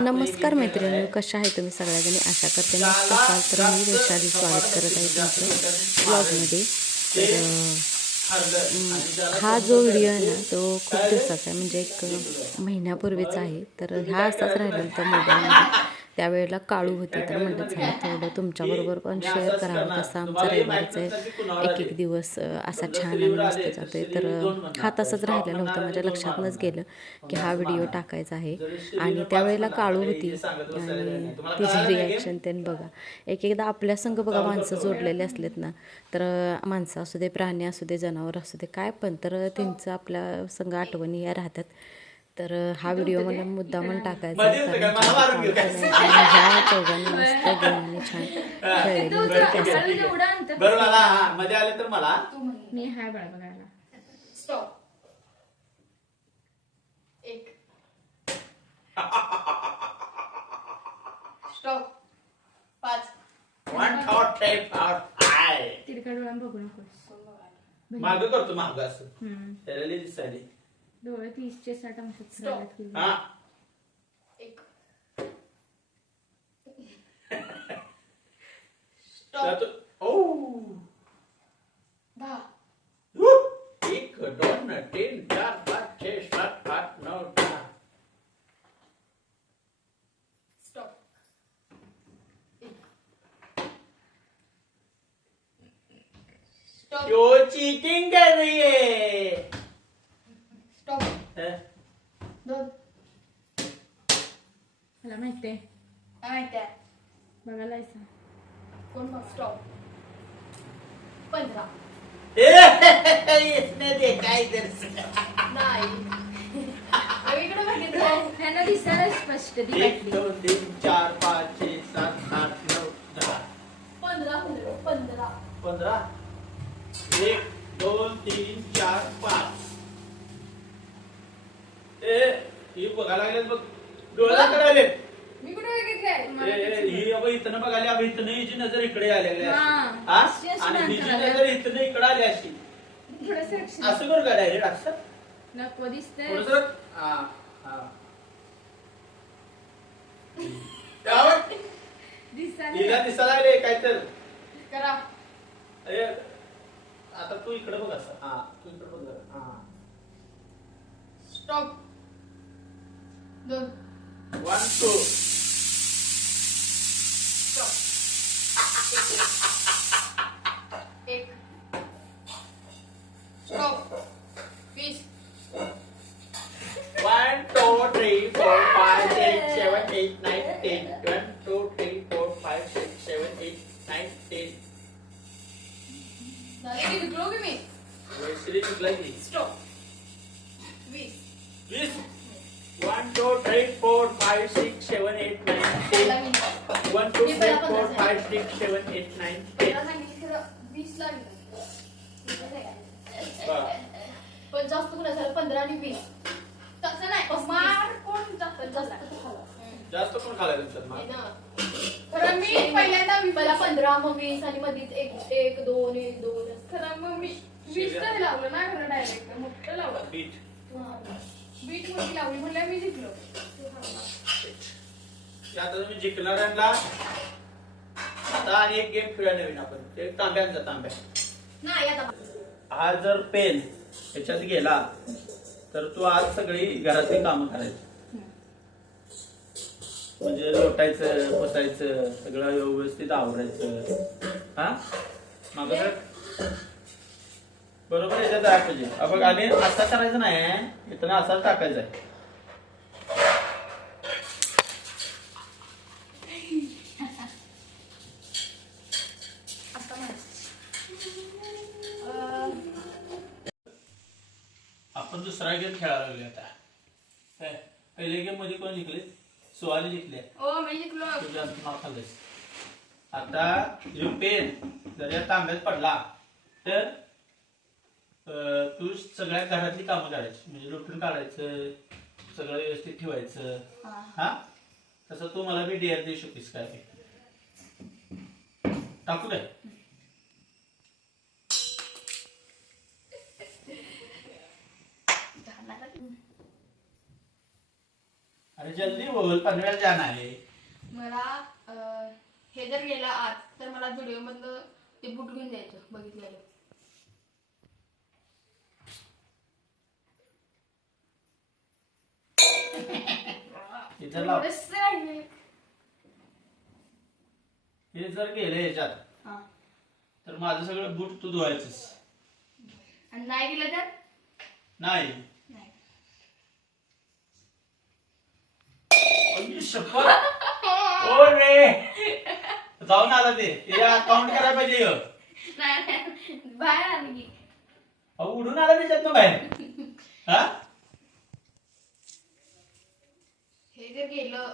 नमस्कार मैत्रिणी, कशा आहे तुम्ही सगळ्याजणी? आशा करते मस्त असाल. तर मी वैशाली स्वागत करत आहे तुमचं ब्लॉगमध्ये. तर हा जो व्हिडिओ आहे ना, तो खूप दिवसाचा आहे, म्हणजे एक महिन्यापूर्वीचा आहे. तर ह्या असाच राहिलेला होता मोबाईलमध्ये. त्यावेळेला काळू होती, तर म्हटलं चला थोडं तुमच्याबरोबर पण शेअर करावं. कसं आमचा रविवारचा एक एक दिवस असा छान आणि मस्त जातोय. तर हा तसंच राहिलेला होता, माझ्या लक्षातनंच गेलं की हा व्हिडिओ टाकायचा आहे. आणि त्यावेळेला काळू होती आणि तिची रिॲक्शन त्यांनी बघा. एक एकदा आपल्या संग बघा माणसं जोडलेले असलेत ना, तर माणसं असू दे, प्राणी असू दे, जनावर असू दे, काय पण, तर त्यांचं आपल्या संग आठवणी या राहतात. तर हा व्हिडिओ मला मुद्दामून टाकायचा आहे, कारण ह्या चौघांनी मस्त गेम आणि छान खेळलेली होती. त्यासाठी मध्ये आले तर मला मी हाय बाळ बघायला. स्टॉप. एक. Stop. 5. One thought type out आय तिरका डोळा बघू नकोस. माग करतो माग असं त्याला लई दिसायले. डोळे 30 चे 60 अंशात Stop. फिरवल्यात की. हा एक. जातो. स्टॉप. ओ 10. एक दोन तीन चार पाच छे सात आठ नऊ 10. स्टॉप. स्टॉप. यो चीटिंग कर रही है. स्टॉप. हं? 2. मला माहितीये काय माहिती बघायला यायचं. कोण मग? स्टॉप. 15. इसने देखा इधर से. नाही. इकडे बघितलं. ह्यांना दिसायला स्पष्ट ती एक बाटली. दोन तीन चार पाच छे सात आठ नऊ 10. 15. 15. एक दोन तीन चार 5. ही बघायला लागले बघ. डोळा करायले. मी कुठे बघितलंय? ही अब इथनं बघायला अब इथनं हिची नजर इकडे आलेली हा. आहे. अशी आणि मान हिची करायला. नजर इथनं इकडे आली अशी. थोडंसं action. असं करू का डायरेक्ट असं नको दिसतंय. थोडंसं. हा हा त्यावर दिसायला. हिला दिसायला लागले काय तर. करा. अरे आता तू इकडे बघ असं. हा तू इकडे बघ जरा. हा स्टॉप. 2. 1 2. स्टॉप. एक. स्टॉप. 20. 1 2 3 4 5 6 7 8 9 10. 1 2 3 4 5 6 7 8 9 10. झालं की जिंकलो की मी? वैश्री जिंकला की. स्टॉप. 20. 20. 1 2 3 4 5 6 7 8 9 पहिला 10. मी 1 2 3 4 5 6 7 8 9 10. पहिला सांगितलं खरं 20 लागलं. बघा. पण जास्त कुणा झालं 15 आणि 20. तसं नाही. मार कोण जास्त खाल्ला? जास्त कोण खाल्लाय तुमच्यात आहे मग? ना. खरं मी पहिल्यांदा पहिला 15 मग 20 आणि मधीच 1 2 1 2. खरं मग मी 20 तर लावलं ना, खरं डायरेक्ट मोठं लावलं. बीट. बीट मोठी लावली म्हणलं मी जिंकलो. आता तुम्ही जिंकणाऱ्यांना आता आणि एक गेम खेळूया नवीन आपण. ते तांब्यांचा तांब्या. नाही आता हा जर पेन याच्यात गेला तर तू आज सगळी घरातली कामं करायची. म्हणजे लोटायचं पुसायचं सगळं व्यवस्थित आवरायचं. हा मग बरोबर याच्यात आहे पाहिजे. बघ आणि असं करायचं नाही, इथं असाच टाकायचं आहे. आपण दुसरा गेम खेळायला लागले आता. काय पहिले गेम मध्ये कोण जिंकले? सुवाली जिंकले. ओ मी जिंकलो. तुझ्या नाव खाल्लंस. आता जो पेन जर या तांब्यात पडला तर तू सगळ्या घरातली कामं करायची. म्हणजे लुटून काढायचं, सगळं व्यवस्थित ठेवायचं. हा तसं तू मला बी डेअर देऊ शकतेस काय? टाकू काय? अरे जल्दी बोल, पनवेल जाना है. मला हे जर गेलं आत तर मला जुडिओ मधलं ते बूट घेऊन द्यायचं बघितलेलं. इथं लाव. थोडंसं राहिलंय. हे जर गेले ह्याच्यात हा. तर माझं सगळं बूट तू धुवायचंस. आणि नाही गेलं तर नाही. नाही. अय्यो, शपथ. ओ रे, जाऊन आला ते अकाउंट करायला पाहिजे ह्यो. नाही बाहेर आली की. अहो, उडून आला त्याच्यातनं बाहेर. हा हे जर गेलं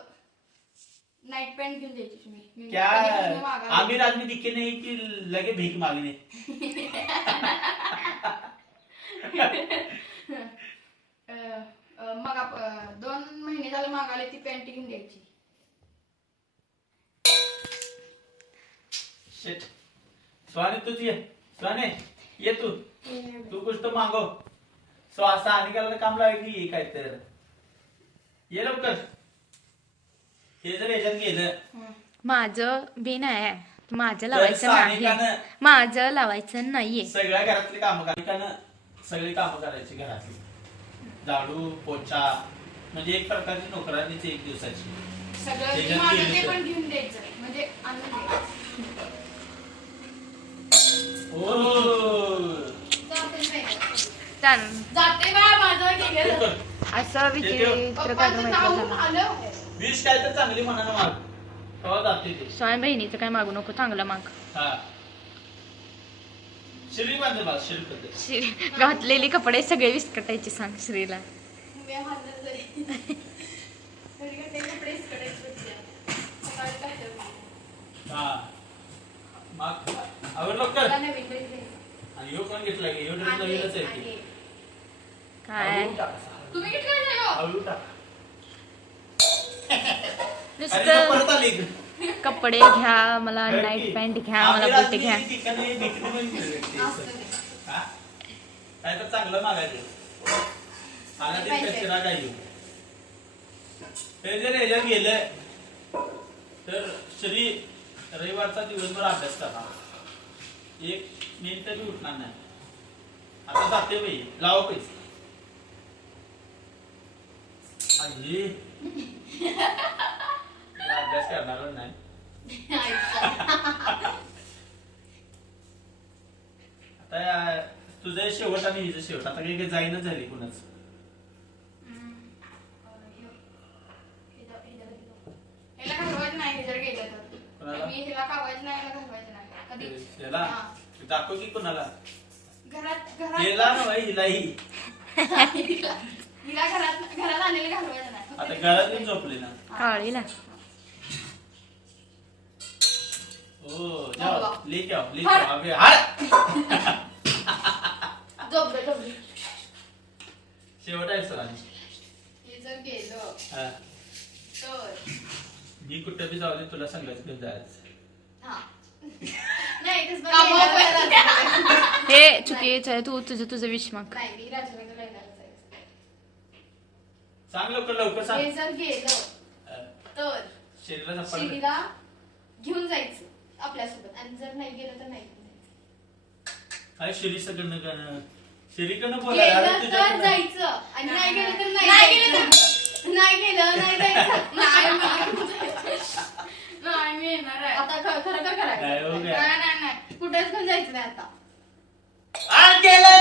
नाईट पॅन्ट घेऊन द्यायची तुम्ही. मी क्या कधीपासून मागायला. आमिर आदमी दिखे नहीं कि लगे भीख मांगने. मग 2 महिने झाले मागायला ती पॅन्ट घेऊन द्यायची. शिट. स्वाने तूच ये. स्वाने ये तू. तू कुछ तो मागो. सो असं अनिकाला काम लावायची काय तर. ये लवकर. हे जर याच्यात गेलं माझं बी नाही, माझं तर लावायचं नाही, सानिकानं माझं लावायचं नाहीये. सगळ्या घरातली कामं करायची. सगळी कामं करायची घरातली. झाडू पोछा म्हणजे एक प्रकारची नोकरानीच एक दिवसाची. सगळं त्याच्यात ती माझं गेलं ते तर. पण घेऊन द्यायचं म्हणजे आणून द्यायचं. ओ जाते बा माझं गेलं. असं विचित्र पप्पाचं कदम जाऊन झाला. आलं. वीस काय तर चांगली मनानं माग तेव्हा जाते ते. स्वामी बहिणीचं काय मागू नको, चांगलं माग. हा श्री बांधे मला श्री पद्धत. घातलेले कपडे सगळे विस्कटायचे सांग श्रीला. मी हाणलं तरी. घरी काय ते कपडे इस्कटायचे होते. सकाळी टाकलं. हा मग आवर लवकर. मला नवीन ड्रेस घ्यायचा. आणि ह्यो कोण घेतला की ह्यो ड्रेस नवीनच आहे की. आहे. काय हळू टाक. तुम्ही किती वेळ झालो? हळू टाक. अरे नुसतं तो परत आली. कपडे घ्या मला, नाईट पॅन्ट घ्या मला, बूट घ्या. असं नाही. हा? काय तर चांगलं मागायचं. मला ते कचरा काय येऊ. हे जर ह्याच्यात गेलं तर श्री रविवारचा दिवसभर अभ्यास करणार. 1 मिनिट बी उठणार नाही. आता जाते बाई लावा पैसे. आई अभ्यास करणार नाही. आता तुझं शेवट आणि हिचं शेवट. आता काही जाईनच झाली कुणाच. ह्याला घालवायचं नाही हे जर गेलं तर. कोणाला? मी ह्याला कावायचं नाही, ह्याला घालवायचं नाही. कधी? त्याला हा. दाखव की कुणाला. घरात हिला नव्हे हिलाही. हिला घरात आलेले घालवायचं नाही. आता घरात येऊन झोपले ना. काळीला ओ जाओ लेके आओ अबे हाड. झोप दे, झोप दे. शेवट आहे सर. हे जर गेलं तर मी कुठं बी जाऊ दे तुला सांगायचं घेऊन जायचं. हा. नाही तसं नाही. हे चुकीचं आहे. तू तुझं विष माग. नाही, मी राजनगर राहिला जायचं. सांग लवकर हे सांग. जर गेलं तर शरीराला पड. शिरीला घेऊन जायचं आपल्यासोबत आणि जर नाही गेलं तर नाही घेऊन जायचं. काय शिरी सगळं करणं शिरीकडनं बोलायला. गेलं अरे तर तुझ्याकडनं. जायचं आणि नाही गेलं तर नाही जायचं. नाही गेलं नाही जायचं. नाही मी येणार आहे आता. खरं नाही, हो करायचं गया. नाही कुठेच घेऊन जायचं नाही आता. आ, गेलं